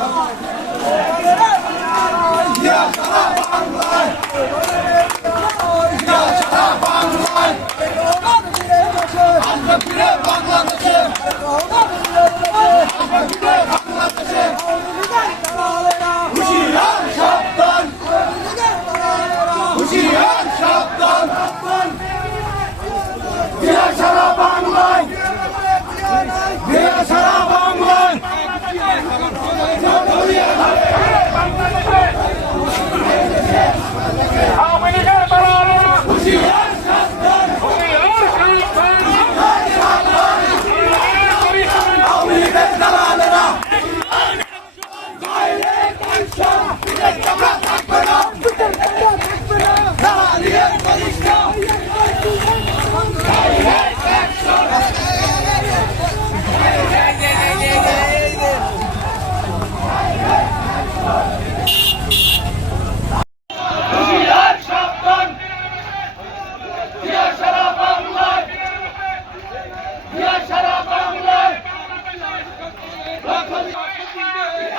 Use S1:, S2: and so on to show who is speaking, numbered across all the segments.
S1: Come on.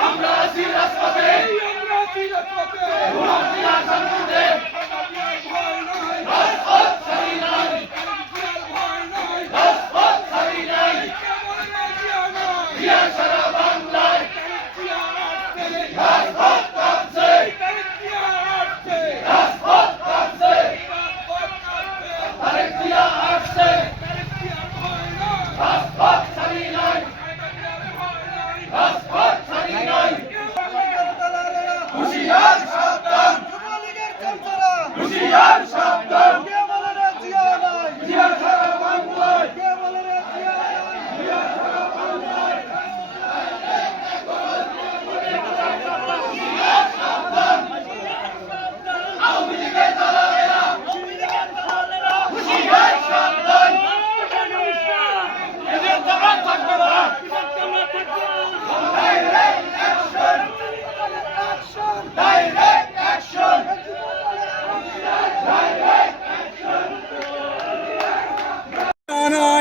S1: আমরা আছি রাজপথে। আমরা আছি রাজপথে। আমরা আছি রাজপথে হুঁশিয়ার